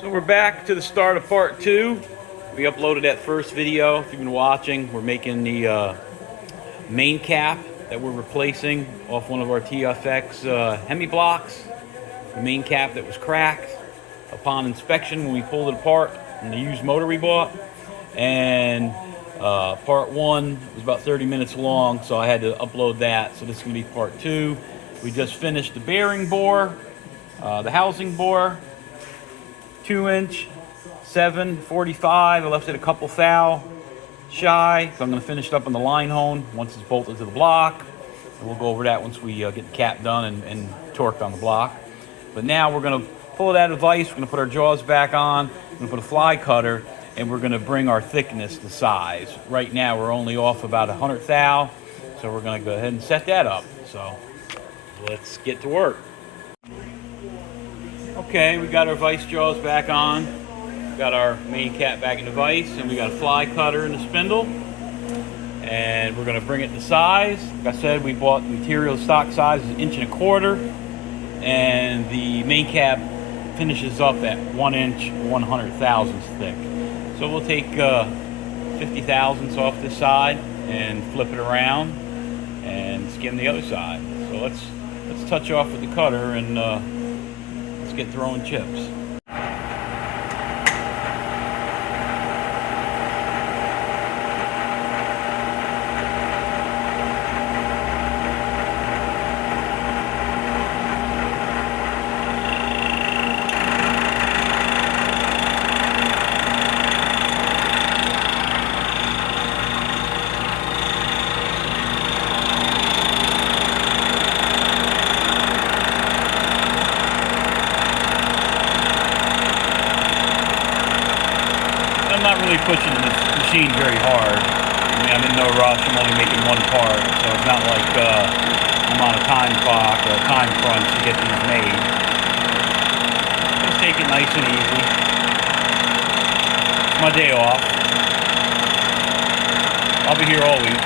So we're back to the start of part 2. We uploaded that first video. If you've been watching, we're making the main cap that we're replacing off one of our TFX Hemi blocks. The main cap that was cracked upon inspection when we pulled it apart in the used motor we bought. And part 1 was about 30 minutes long, so I had to upload that. So this is going to be part 2. We just finished the bearing bore, the housing bore, 2-inch, 745. I left it a couple thou shy, so I'm going to finish it up on the line hone once it's bolted to the block. And we'll go over that once we get the cap done and torqued on the block. But now we're going to pull it out of the vise. We're going to put our jaws back on. We're going to put a fly cutter, and we're going to bring our thickness to size. Right now we're only off about 100 thou, so we're going to go ahead and set that up. So let's get to work. Okay, we got our vise jaws back on. Got our main cap back in the vise, and we got a fly cutter and a spindle. And we're going to bring it to size. Like I said, we bought the material stock size is 1.25 inches, and the main cap finishes up at 1 inch 100 thousandths thick. So we'll take 50 thousandths off this side and flip it around and skim the other side. So let's touch off with the cutter and let's get throwing chips. I'm not really pushing this machine very hard. I mean, I'm in no rush. I'm only making one part, so it's not like I'm on a time clock or a time crunch to get these made. Just take it nice and easy. It's my day off. I'll be here all week.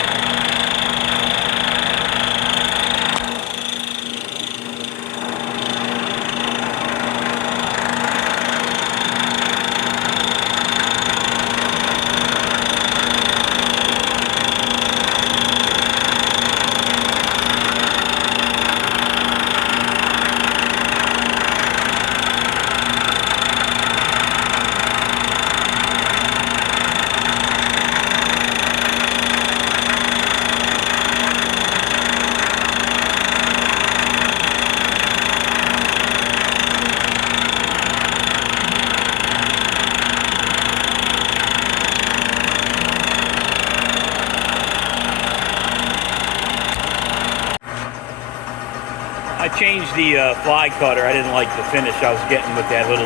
I changed the fly cutter. I didn't like the finish I was getting with that little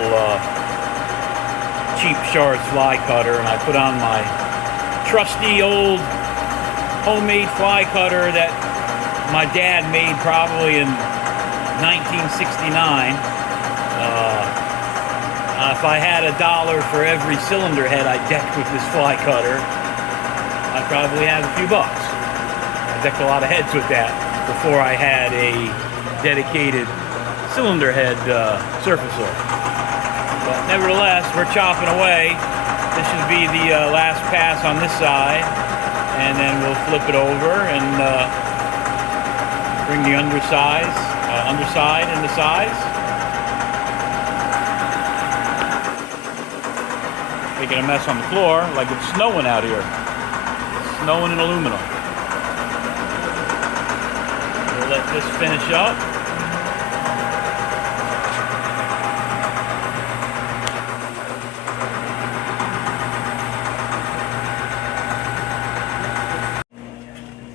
cheap Shards fly cutter, and I put on my trusty old homemade fly cutter that my dad made probably in 1969. If I had $1 for every cylinder head I decked with this fly cutter, I'd probably have a few bucks. I decked a lot of heads with that before I had a dedicated cylinder head surfacer. But nevertheless, we're chopping away. This should be the last pass on this side, and then we'll flip it over and bring the underside into size. Making a mess on the floor like it's snowing out here. It's snowing in aluminum. We'll let this finish up.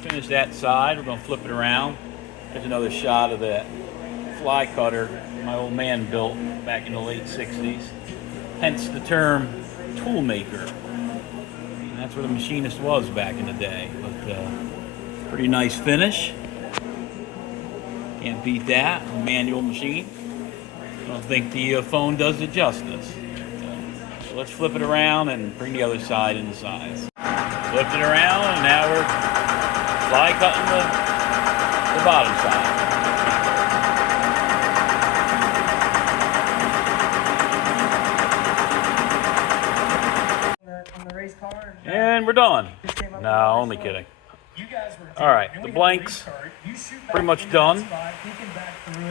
Finish that side. We're going to flip it around. There's another shot of that fly cutter my old man built back in the late 60s. Hence the term tool maker. And that's where the machinist was back in the day. But pretty nice finish. Can't beat that. A manual machine. I don't think the phone does it justice. So let's flip it around and bring the other side into size. Flipped it around, and now we're fly cutting the bottom side. And we're done. No, only kidding. All right, the blanks pretty much done.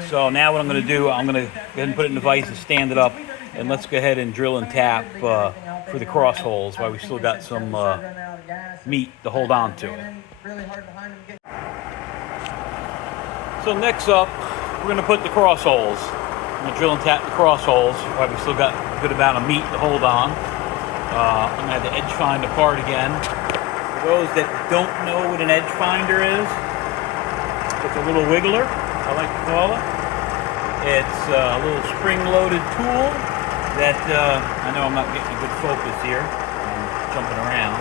So now what I'm going to do, I'm going to go ahead and put it in the vise and stand it up, and let's go ahead and drill and tap for the cross holes while we still got some meat to hold on to it. So next up, we're going to put the cross holes. I'm going to drill and tap the cross holes while we still got a good amount of meat to hold on. I'm going to have the edge find apart again. For those that don't know what an edge finder is, it's a little wiggler, I like to call it. It's a little spring-loaded tool that, I know I'm not getting a good focus here, I'm jumping around.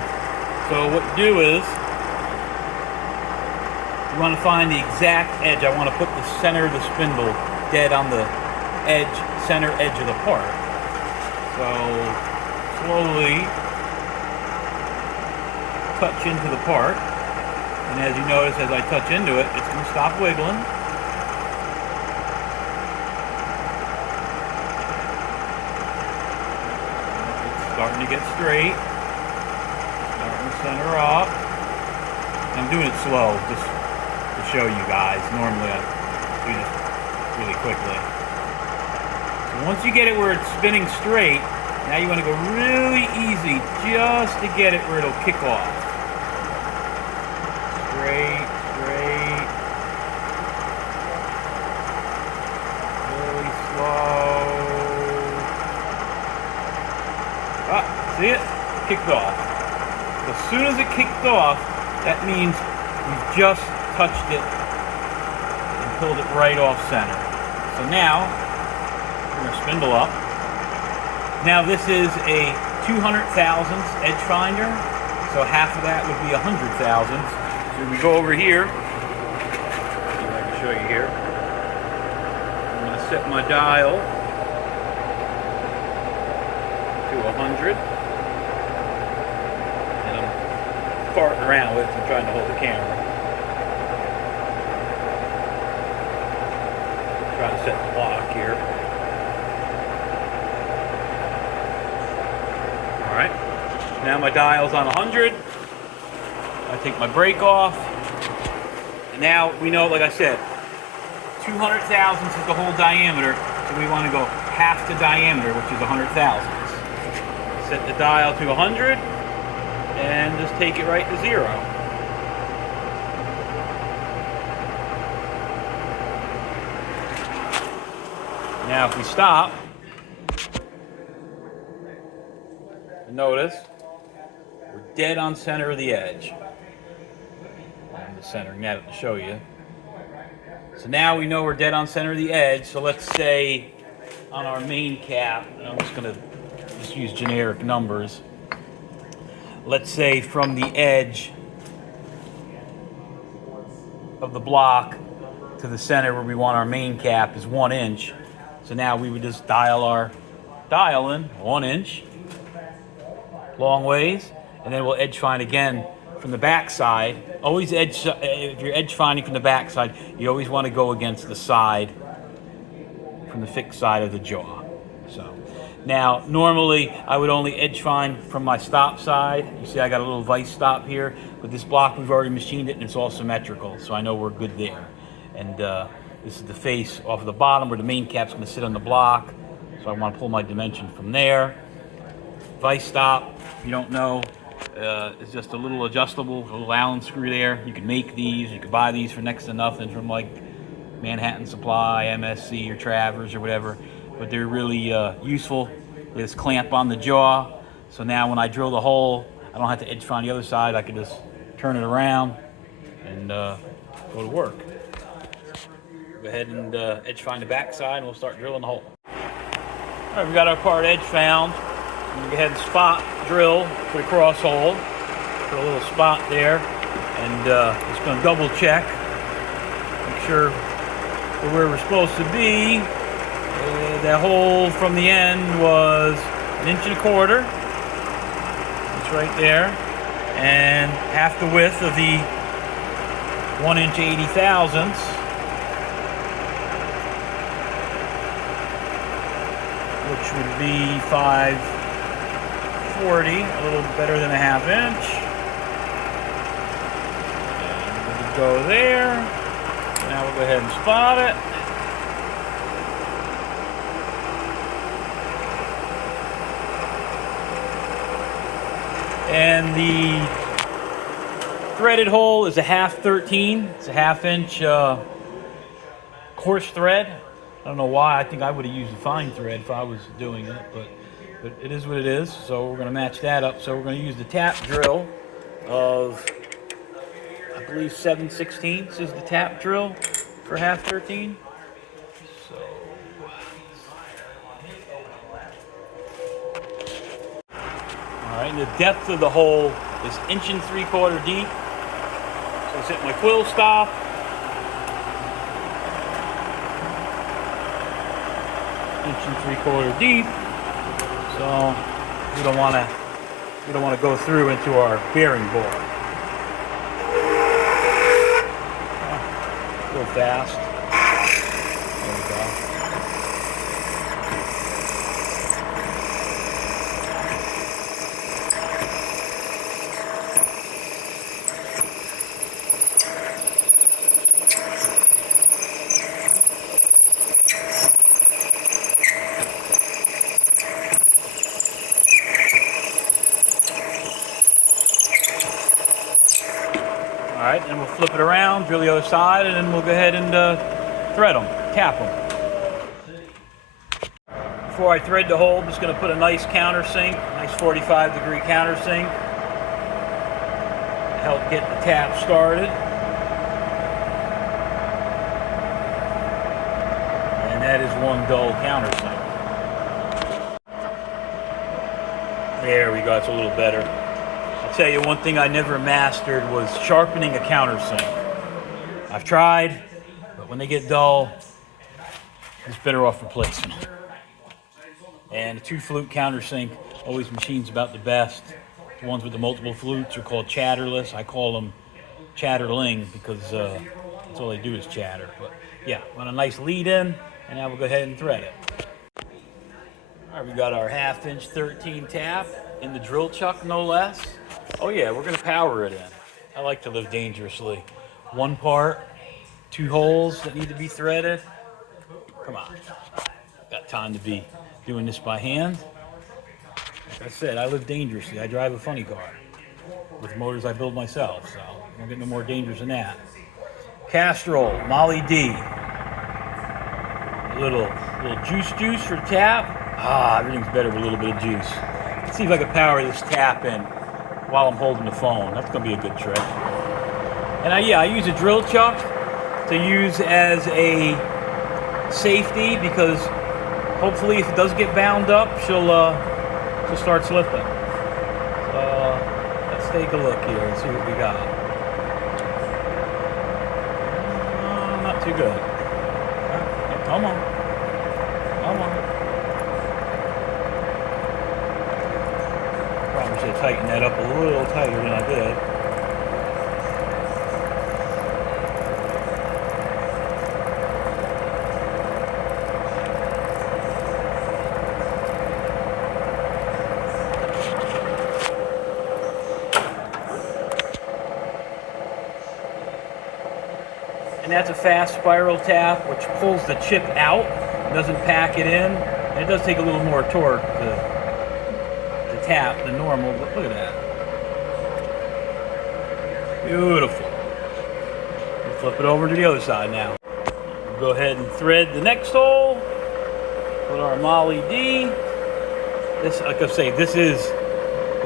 So what you do is, you want to find the exact edge. I want to put the center of the spindle dead on the edge, center edge of the part. So slowly touch into the part, and as you notice, as I touch into it, it's going to stop wiggling. It's starting to get straight, starting to center up. I'm doing it slow just to show you guys. Normally I do this really quickly. So once you get it where it's spinning straight, now you want to go really easy just to get it where it'll kick off. Straight, straight. Really slow. Ah, see it? Kicked off. As soon as it kicked off, that means you've just touched it and pulled it right off center. So now, we're going to spindle up. Now this is a 200 thousandths edge finder, so half of that would be 100 thousandths. So we go over here, see if I can show you here. I'm going to set my dial to 100, and I'm farting around with it, I'm trying to hold the camera. Trying to set the lock here. Alright, now my dial's on 100. I take my brake off. And now we know, like I said, 200 thousandths is the whole diameter, so we want to go half the diameter, which is 100 thousandths. Set the dial to 100 and just take it right to 0. Now if we stop, notice we're dead on center of the edge. I'm just centering that to show you. So now we know we're dead on center of the edge. So let's say on our main cap, and I'm just going to use generic numbers. Let's say from the edge of the block to the center where we want our main cap is 1 inch. So now we would just dial our dial in 1 inch, long ways, and then we'll edge find again from the back side. Always edge, if you're edge finding from the back side, you always want to go against the side, from the fixed side of the jaw. So now normally I would only edge find from my stop side. You see I got a little vise stop here, but this block we've already machined it and it's all symmetrical, so I know we're good there. And this is the face off of the bottom where the main cap's going to sit on the block, so I want to pull my dimension from there. Vise stop, if you don't know, is just a little adjustable, a little Allen screw there. You can make these, you can buy these for next to nothing from like Manhattan Supply, MSC, or Travers, or whatever, but they're really useful. They just clamp on the jaw, so now when I drill the hole, I don't have to edge find the other side. I can just turn it around and go to work. Go ahead and edge find the back side, and we'll start drilling the hole. All right, we got our part edge found. I'm going to go ahead and spot drill for the cross hole. Put a little spot there, and just going to double check, make sure we're where we're supposed to be. That hole from the end was 1.25 inches. It's right there, and half the width of the 1 inch 80 thousandths, which would be 5/4. 40, a little better than a ½ inch. And we'll go there. Now we'll go ahead and spot it. And the threaded hole is a ½ It's a ½ inch coarse thread. I don't know why. I think I would have used a fine thread if I was doing it, but it is what it is. So we're going to match that up. So we're going to use the tap drill of, I believe 7/16 is the tap drill for ½ So all right, and the depth of the hole is 1 3/4 deep. So I set my quill stop. Inch 3/4 deep. So we don't want to go through into our bearing bore. A little fast. There we go. All right, then we'll flip it around, drill the other side, and then we'll go ahead and thread them, tap them. Before I thread the hole, I'm just going to put a nice countersink, nice 45-degree countersink, to help get the tap started. And that is one dull countersink. There we go, that's a little better. I'll tell you, one thing I never mastered was sharpening a countersink. I've tried, but when they get dull, it's better off replacing them. And a 2-flute countersink always machines about the best. The ones with the multiple flutes are called chatterless. I call them chatterling because that's all they do is chatter. But yeah, want a nice lead in, and now we'll go ahead and thread it. All right, we got our ½ inch 13 tap in the drill chuck, no less. Oh yeah, we're gonna power it in. I like to live dangerously. 1 part, 2 holes that need to be threaded. Come on, got time to be doing this by hand. Like I said, I live dangerously. I drive a funny car with motors I build myself, so I don't get no more dangerous than that. Castrol, Molly D. A little juice for the tap. Ah, everything's better with a little bit of juice. Let's see if I can power this tap in while I'm holding the phone. That's going to be a good trick. And I use a drill chuck to use as a safety because hopefully if it does get bound up, she'll start slipping. So let's take a look here and see what we got. Not too good. Come on. Come on. Probably should tighten that up a little tighter than I did. And that's a fast spiral tap, which pulls the chip out, doesn't pack it in. And it does take a little more torque to tap than normal, but look at that. Beautiful. We'll flip it over to the other side now. We'll go ahead and thread the next hole. Put our Molly D. This, like I say, this is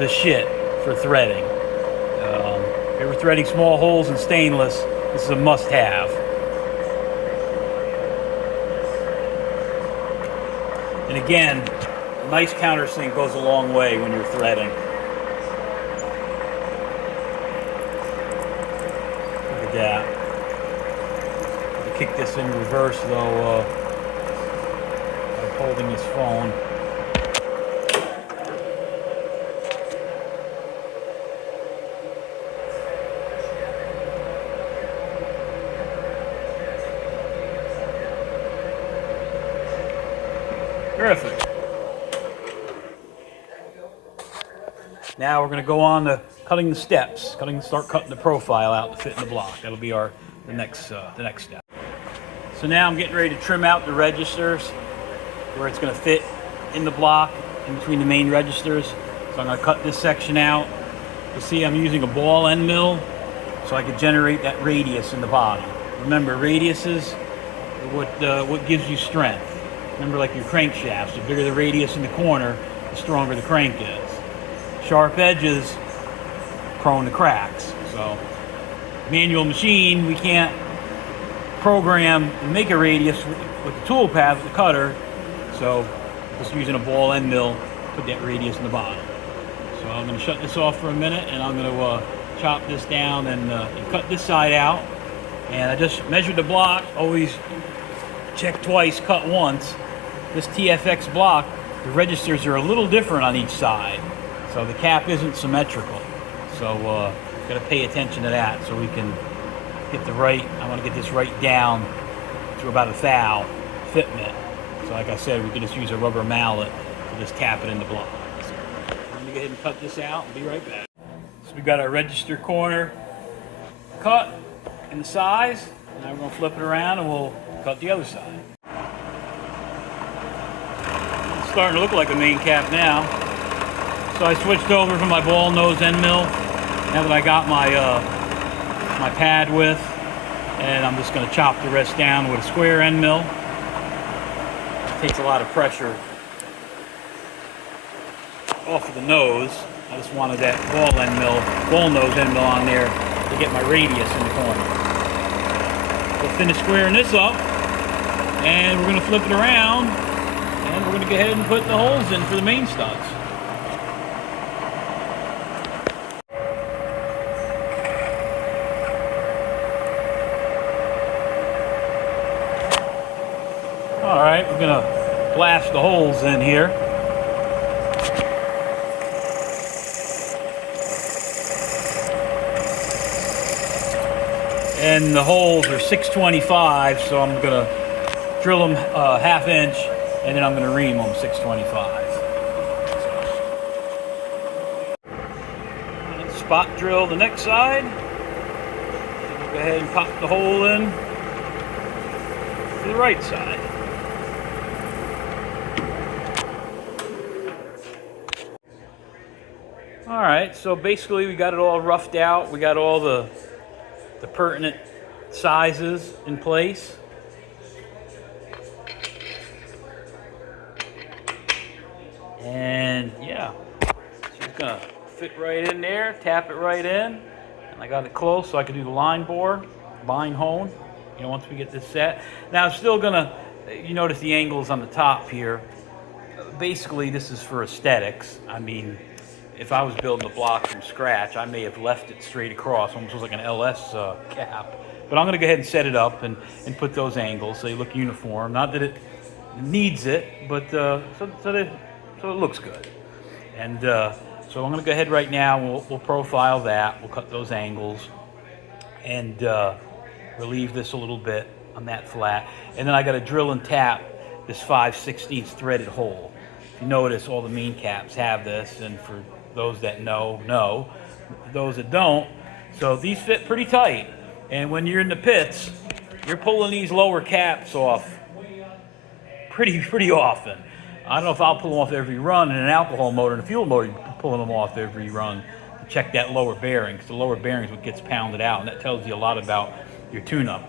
the shit for threading. If you're threading small holes in stainless, this is a must-have. And again, a nice countersink goes a long way when you're threading. Look at that. To kick this in reverse though, by holding this phone. Terrific. Now we're going to go on to cutting the steps, start cutting the profile out to fit in the block. That'll be the next step. So now I'm getting ready to trim out the registers where it's going to fit in the block in between the main registers. So I'm going to cut this section out. You see I'm using a ball end mill so I can generate that radius in the body. Remember, radiuses are what gives you strength. Remember, like your crankshafts, the bigger the radius in the corner, the stronger the crank is. Sharp edges, prone to cracks. So, manual machine, we can't program and make a radius with the tool pad, with the cutter. So, just using a ball end mill, put that radius in the bottom. So I'm going to shut this off for a minute, and I'm going to chop this down and cut this side out. And I just measured the block. Always check twice, cut once. This TFX block, the registers are a little different on each side. So the cap isn't symmetrical. So got to pay attention to that so we can get the right, I want to get this right down to about a thou fitment. So like I said, we can just use a rubber mallet to just tap it in the block. So I'm going to go ahead and cut this out and be right back. So we got our register corner cut in the size. Now we're going to flip it around and we'll cut the other side. It's starting to look like a main cap now. So I switched over from my ball nose end mill. Now that I got my my pad width, and I'm just going to chop the rest down with a square end mill. It takes a lot of pressure off of the nose. I just wanted that ball nose end mill on there to get my radius in the corner. We'll finish squaring this up, and we're going to flip it around, and we're going to go ahead and put the holes in for the main studs. All right, we're going to blast the holes in here. And the holes are 625, so I'm going to drill them ½ inch, and then I'm going to ream them 625. And spot drill the next side. We'll go ahead and pop the hole in to the right side. All right, so basically we got it all roughed out. We got all the pertinent sizes in place. And yeah, she's gonna fit right in there, tap it right in. And I got it close so I can do the line bore, bind hone, you know, once we get this set. Now I'm still gonna, you notice the angles on the top here. Basically this is for aesthetics. I mean, if I was building a block from scratch, I may have left it straight across, almost like an LS cap. But I'm going to go ahead and set it up and put those angles so they look uniform. Not that it needs it, but so it looks good. And so I'm going to go ahead right now. We'll profile that. We'll cut those angles and relieve this a little bit on that flat. And then I got to drill and tap this 5/16 threaded hole. If you notice, all the main caps have this, and for those that know, those that don't. So these fit pretty tight. And when you're in the pits, you're pulling these lower caps off pretty often. I don't know if I'll pull them off every run. In an alcohol motor and a fuel motor, you're pulling them off every run to check that lower bearing, because the lower bearing is what gets pounded out, and that tells you a lot about your tune-up,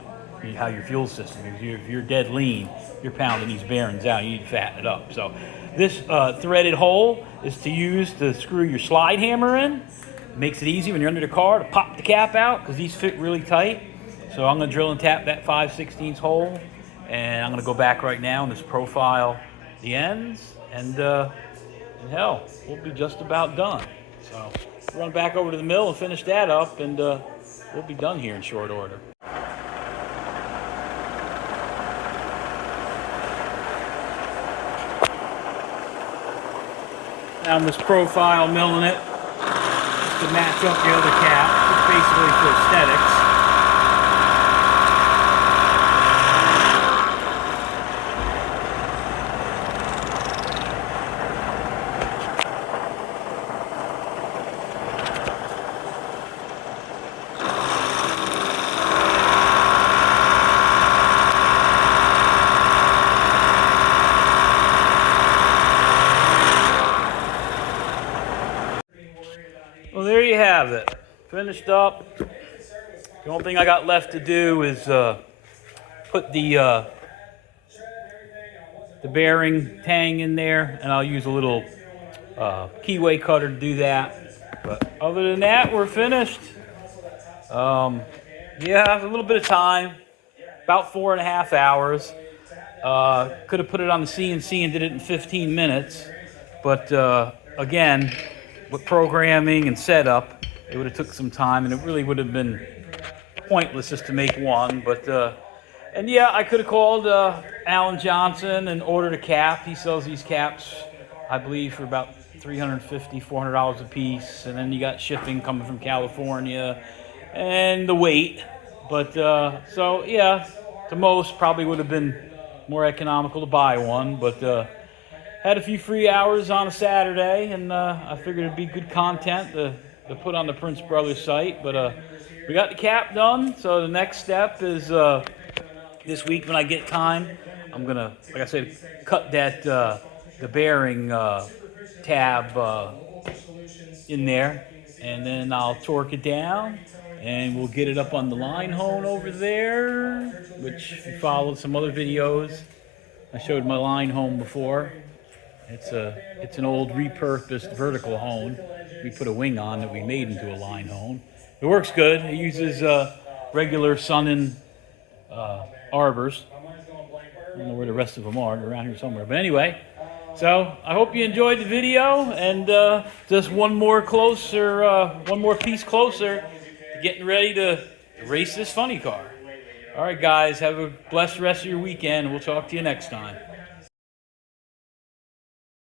how your fuel system is. If you're dead lean, you're pounding these bearings out. You need to fatten it up. So this threaded hole is to use to screw your slide hammer in. It makes it easy when you're under the car to pop the cap out, because these fit really tight. So I'm going to drill and tap that 5/16 hole, and I'm going to go back right now and just profile the ends, and hell, we'll be just about done. So run back over to the mill and finish that up, and we'll be done here in short order. Now I'm just profile milling it just to match up the other cap. It's basically for aesthetics. have it. Finished up. The only thing I got left to do is put the bearing tang in there, and I'll use a little keyway cutter to do that. But other than that, we're finished. Yeah, a little bit of time, about 4.5 hours. Could have put it on the CNC and did it in 15 minutes, but again, with programming and setup, it would have took some time, and it really would have been pointless just to make one. But and yeah, I could have called Alan Johnson and ordered a cap. He sells these caps, I believe, for about $350, $400 a piece, and then you got shipping coming from California and the weight. But so yeah, to most probably would have been more economical to buy one, but had a few free hours on a Saturday, and I figured it'd be good content to put on the Prince Brothers site. But we got the cap done, so the next step is this week when I get time, I'm gonna, like I said, cut that the bearing tab in there, and then I'll torque it down, and we'll get it up on the line hone over there, which if you followed some other videos, I showed my line hone before. It's an old repurposed vertical hone. We put a wing on that we made into a line hone. It works good. It uses regular Sunnin arbors. I don't know where the rest of them are. They're around here somewhere. But anyway, so I hope you enjoyed the video, and just one more piece closer to getting ready to race this funny car. All right, guys, have a blessed rest of your weekend. We'll talk to you next time.